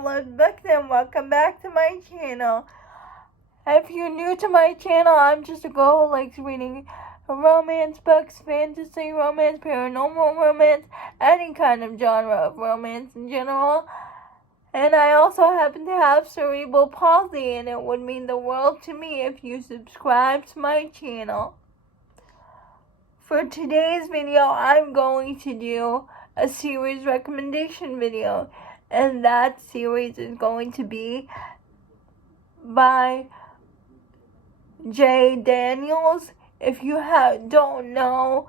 Liezllovesbooks, and welcome back to my channel. If you're new to my channel, I'm just a girl who likes reading romance books, fantasy romance, paranormal romance, any kind of genre of romance in general. And I also happen to have cerebral palsy, and it would mean the world to me if you subscribe to my channel. For today's video, I'm going to do a series recommendation video, and that series is going to be by J. Daniels. If you don't know,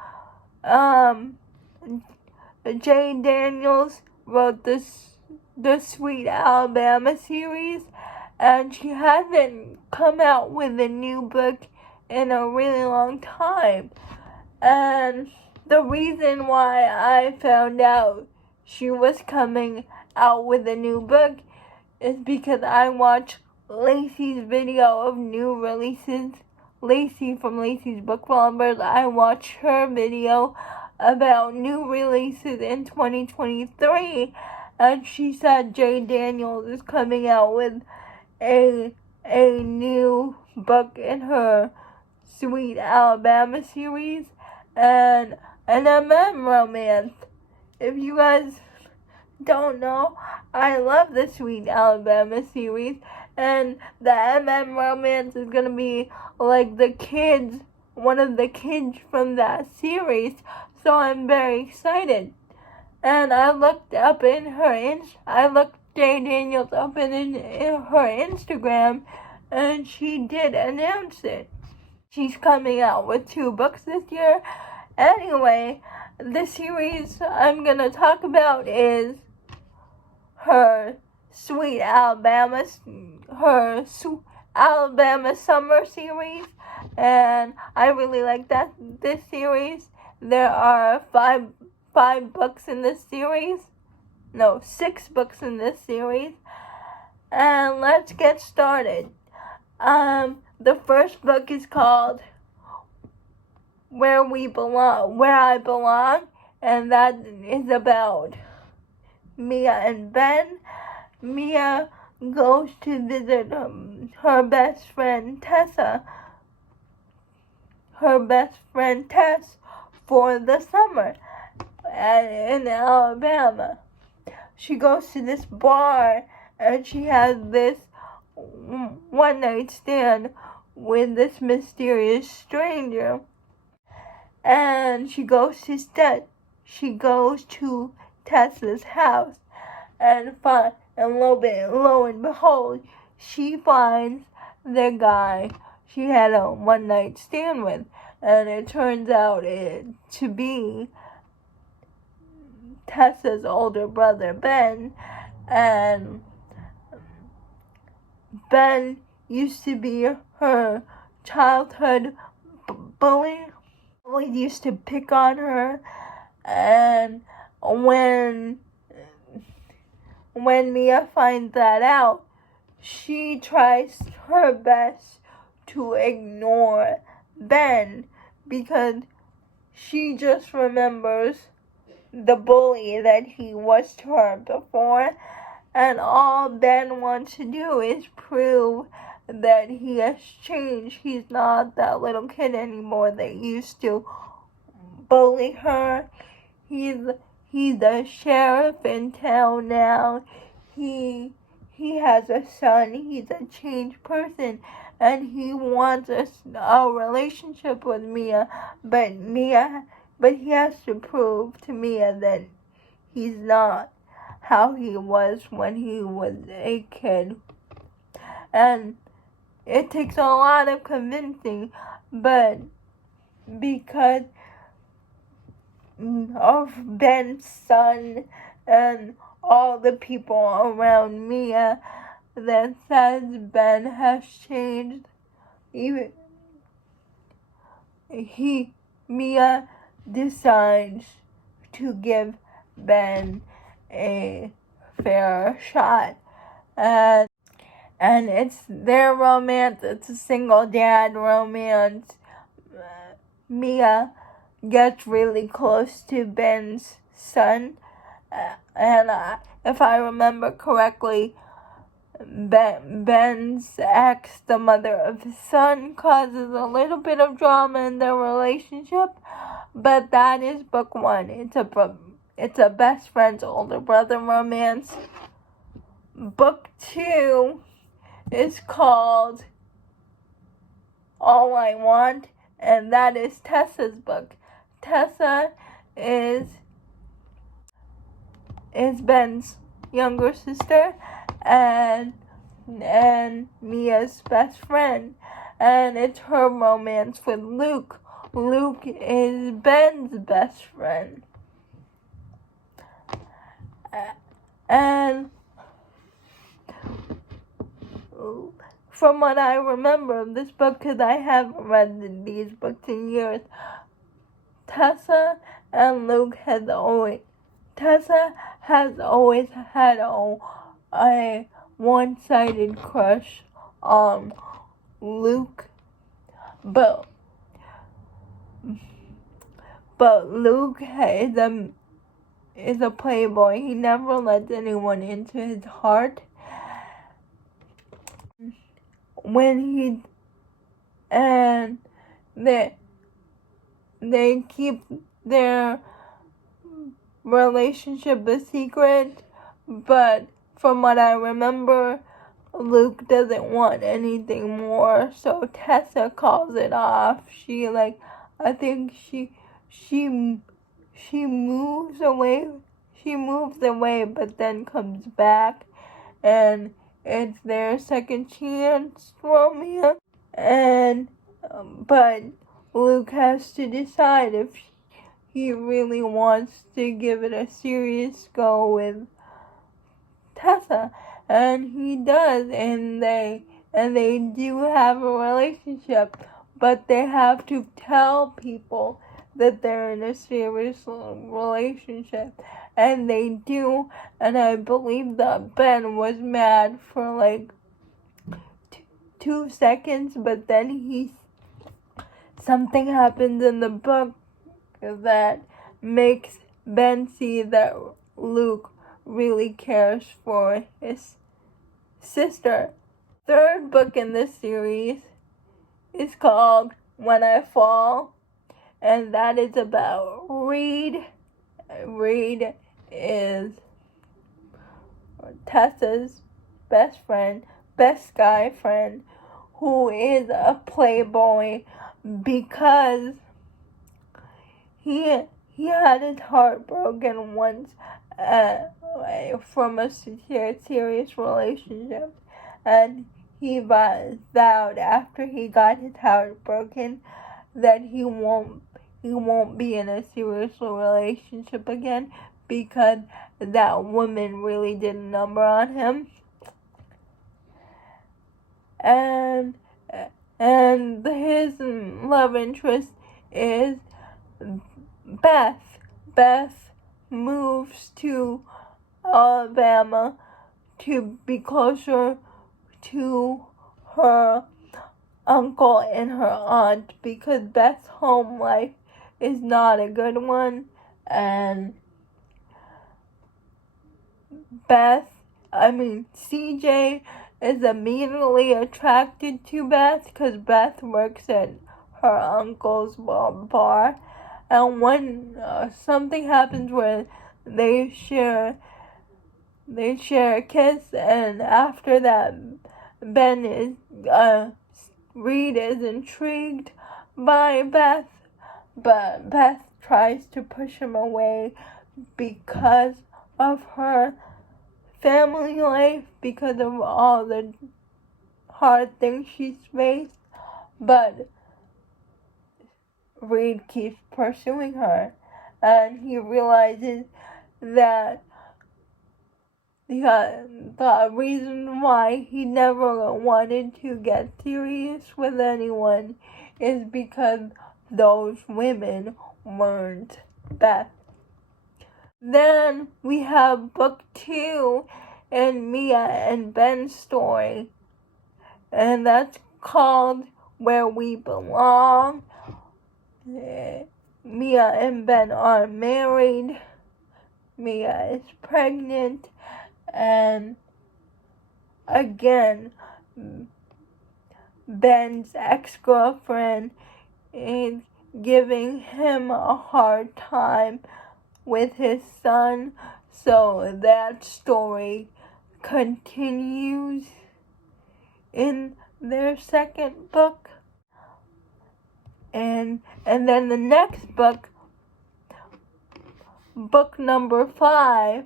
J. Daniels wrote the Sweet Alabama series, and she hasn't come out with a new book in a really long time. And the reason why I found out she was coming out with a new book is because I watched Lacey's video of new releases. Lacey from Lacey's Book Lovers. I watched her video about new releases in 2023, and she said J. Daniels is coming out with a new book in her Sweet Alabama series and an romance. If you guys don't know, I love the Sweet Alabama series, and the romance is gonna be like one of the kids from that series, so I'm very excited. And I looked J. Daniels up in her Instagram, and she did announce it. She's coming out with 2 books this year. Anyway, the series I'm gonna talk about is her Alabama summer series, and I really like this series. There are 5 books in this series. No, 6 books in this series. And let's get started. The first book is called Where I Belong, and that is about Mia and Ben. Mia goes to visit her best friend Tess for the summer in Alabama. She goes to this bar, and she has this one-night stand with this mysterious stranger. And she goes to Tessa's house, and lo and behold, she finds the guy she had a one-night stand with, and it turns out to be Tessa's older brother, Ben. And Ben used to be her childhood bully. Always used to pick on her, and when Mia finds that out, she tries her best to ignore Ben because she just remembers the bully that he was to her before, and all Ben wants to do is prove that he has changed. He's not that little kid anymore that used to bully her. He's a sheriff in town now. He has a son. He's a changed person, and he wants a relationship with Mia, but he has to prove to Mia that he's not how he was when he was a kid. And it takes a lot of convincing, but because of Ben's son and all the people around Mia that says Ben has changed, Mia decides to give Ben a fair shot. And it's their romance. It's a single dad romance. Mia gets really close to Ben's son, And if I remember correctly, Ben's ex, the mother of his son, causes a little bit of drama in their relationship. But that is book 1. It's a best friend's older brother romance. Book 2 is called All I Want, and that is Tessa's book. Tessa is Ben's younger sister and Mia's best friend, and it's her romance with Luke. Luke is Ben's best friend. And from what I remember of this book, because I haven't read these books in years, Tessa and Luke Tessa has always had a one-sided crush on Luke, but Luke is a playboy. He never lets anyone into his heart. They keep their relationship a secret, but from what I remember, Luke doesn't want anything more, so Tessa calls it off. I think she moves away. She moves away, but then comes back, and it's their second chance romance. But Luke has to decide if he really wants to give it a serious go with Tessa, and he does, and they do have a relationship, but they have to tell people that they're in a serious relationship, and they do. And I believe that Ben was mad for like 2 seconds, but then something happens in the book that makes Ben see that Luke really cares for his sister. Third book in this series is called When I Fall, and that is about Reed. Reed is Tessa's best guy friend, who is a playboy because he had his heart broken once from a serious relationship, and he vowed after he got his heart broken that he won't be in a serious relationship again because that woman really did a number on him. And his love interest is Beth. Beth moves to Alabama to be closer to her uncle and her aunt because Beth's home life is not a good one, and CJ is immediately attracted to Beth because Beth works at her uncle's bar, and when something happens where they share a kiss, and after that Reed is intrigued by Beth, but Beth tries to push him away because of her family life, because of all the hard things she's faced, but Reed keeps pursuing her, and he realizes that the reason why he never wanted to get serious with anyone is because those women weren't Beth. Then we have book 2 in Mia and Ben's story, and that's called Where We Belong. Mia and Ben are married, Mia is pregnant, and again, Ben's ex-girlfriend is giving him a hard time with his son, so that story continues in their second book. And then the next book, book number 5,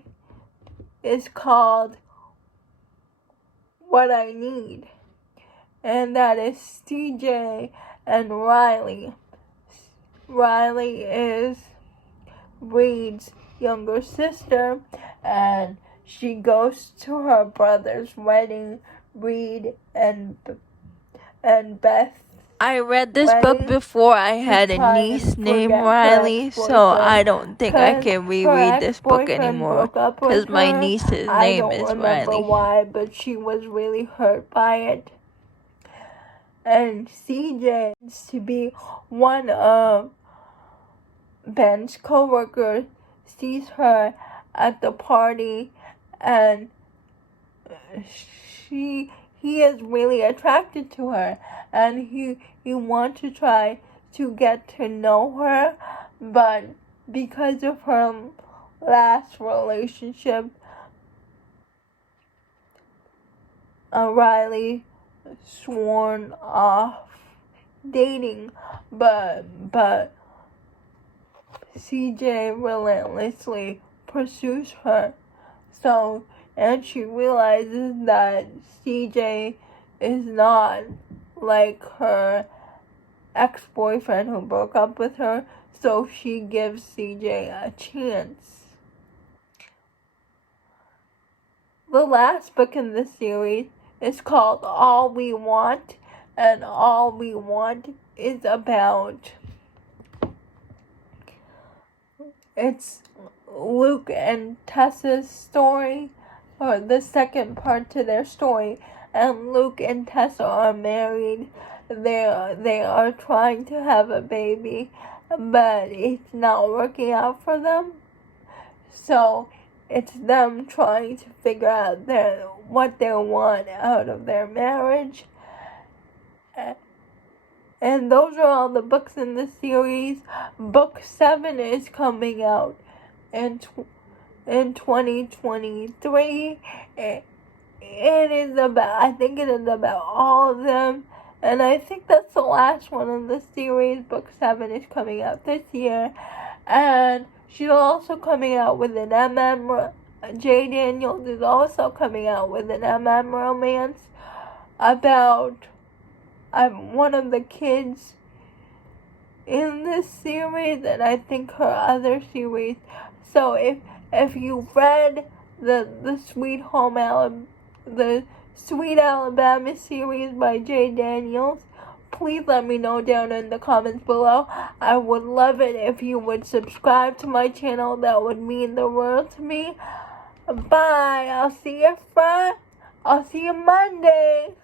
is called What I Need. And that is CJ and Riley. Riley is Reed's younger sister, and she goes to her brother's wedding. Reed and Beth. I read this book before. I had a niece named Riley, so I don't think I can reread this book anymore because my niece's name is Riley. I don't remember why, but she was really hurt by it. And CJ used to be one of Ben's co-workers, sees her at the party, and he is really attracted to her, and he wants to try to get to know her, but because of her last relationship, Riley sworn off dating, but CJ relentlessly pursues her. So, and she realizes that CJ is not like her ex-boyfriend who broke up with her, so she gives CJ a chance. The last book in the series is called All We Want, and All We Want is about, it's Luke and Tessa's story, or the second part to their story, and Luke and Tessa are married. They are trying to have a baby, but it's not working out for them. So it's them trying to figure out what they want out of their marriage. And those are all the books in the series. Book 7 is coming out in 2023. It is about, I think it is about all of them. And I think that's the last one in the series. Book 7 is coming out this year. And she's also coming out with an J. Daniels is also coming out with an romance about one of the kids in this series, and I think her other series. So if you've read the Sweet Alabama series by J. Daniels, please let me know down in the comments below. I would love it if you would subscribe to my channel. That would mean the world to me. Bye. I'll see you Monday.